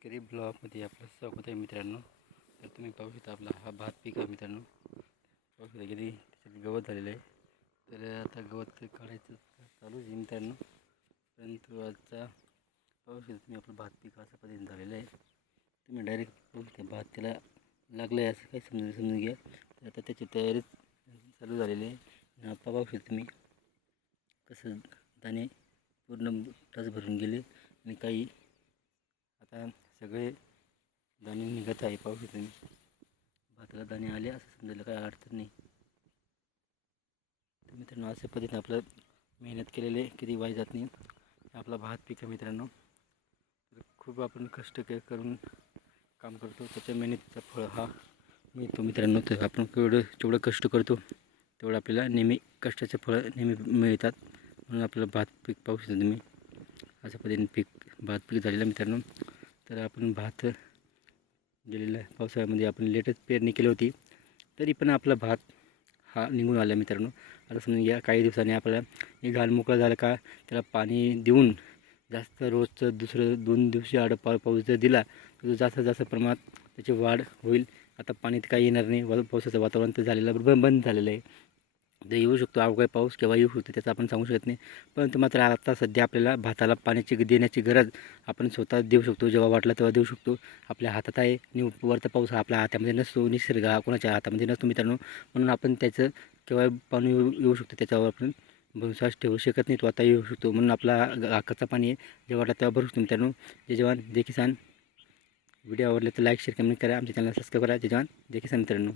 शेतकरी ब्लॉकमध्ये आपलं स्वागत आहे मित्रांनो. तर तुम्ही पाहू शकता आपला हा भात पीक आहे मित्रांनो. पाहू शकता किती त्याच्यात गवत झालेलं आहे. तर आता गवत काढायचं चालूच आहे मित्रांनो. परंतु आजचा पाहू शकता तुम्ही आपलं भात पीक अशा पद्धतीने झालेलं आहे. तुम्ही डायरेक्ट पाहू शकता भात त्याला लागलं आहे असं काही समजून समजून घ्या. तर आता त्याची तयारी चालू झालेली आहे. आणि आता पाहू शकता तुम्ही कसं दाणे पूर्ण टच भरून गेले आणि काही आता सगळे दाणे निघत आहे पाहू शकते तुम्ही भाताला दाणे आले असं समजायला काही अडचण नाही. तर मित्रांनो अशा पद्धतीने आपलं मेहनत केलेले किती वाई जात नाही आपला भात पीक आहे मित्रांनो. तर खूप आपण कष्ट के करून काम करतो. त्याच्या मेहनतीचा फळ हा मिळतो मित्रांनो. तर आपण केवढं जेवढं कष्ट करतो तेवढं आपल्याला नेहमी कष्टाचे फळं नेहमी मिळतात. म्हणून आपलं भात पीक पाहू शकता तुम्ही. अशा पद्धतीने पीक भात पीक झालेलं मित्रांनो. तर आपण भात गेलेला पावसाळ्यामध्ये आपण लेटच पेरणी केली होती. तरी पण आपला भात हा निघून आला मित्रांनो. आता समजून या काही दिवसांनी आपल्याला हे घाल मोकळा झाला का त्याला पाणी देऊन जास्त रोजचं दुसरं दोन दिवशी आड पा पाऊस जर दिला तर तो जास्त जास्त प्रमाणात त्याची वाढ होईल. आता पाणी तर काही येणार नाही. पावसाचं वातावरण तर झालेलं बंद झालेलं आहे. जे येऊ शकतो अवकाळी पाऊस केव्हा येऊ शकतो त्याचं आपण सांगू शकत नाही. परंतु मात्र आता सध्या आपल्याला भाताला पाण्याची देण्याची गरज आपण स्वतः देऊ शकतो. जेव्हा वाटलं तेव्हा देऊ शकतो. आपल्या हातात आहे. आणि वरचा पाऊस हा आपल्या हातामध्ये नसतो. निसर्ग हा कोणाच्या हातामध्ये नसतो मित्रांनो. म्हणून आपण त्याचं केव्हा पाणी येऊ येऊ शकतो त्याच्यावर आपण विश्वास ठेवू शकत नाही. तो आता येऊ शकतो. म्हणून आपला आकाचा पाणी आहे. जेव्हा वाटलं तेव्हा भरू शकतो मित्रांनो. जे जवान. जे किसान. व्हिडिओ आवडले तर लाईक शेअर कमेंट करा. आमच्या चॅनल सबस्क्राईब करा. जे जवान. जे किसान मित्रांनो.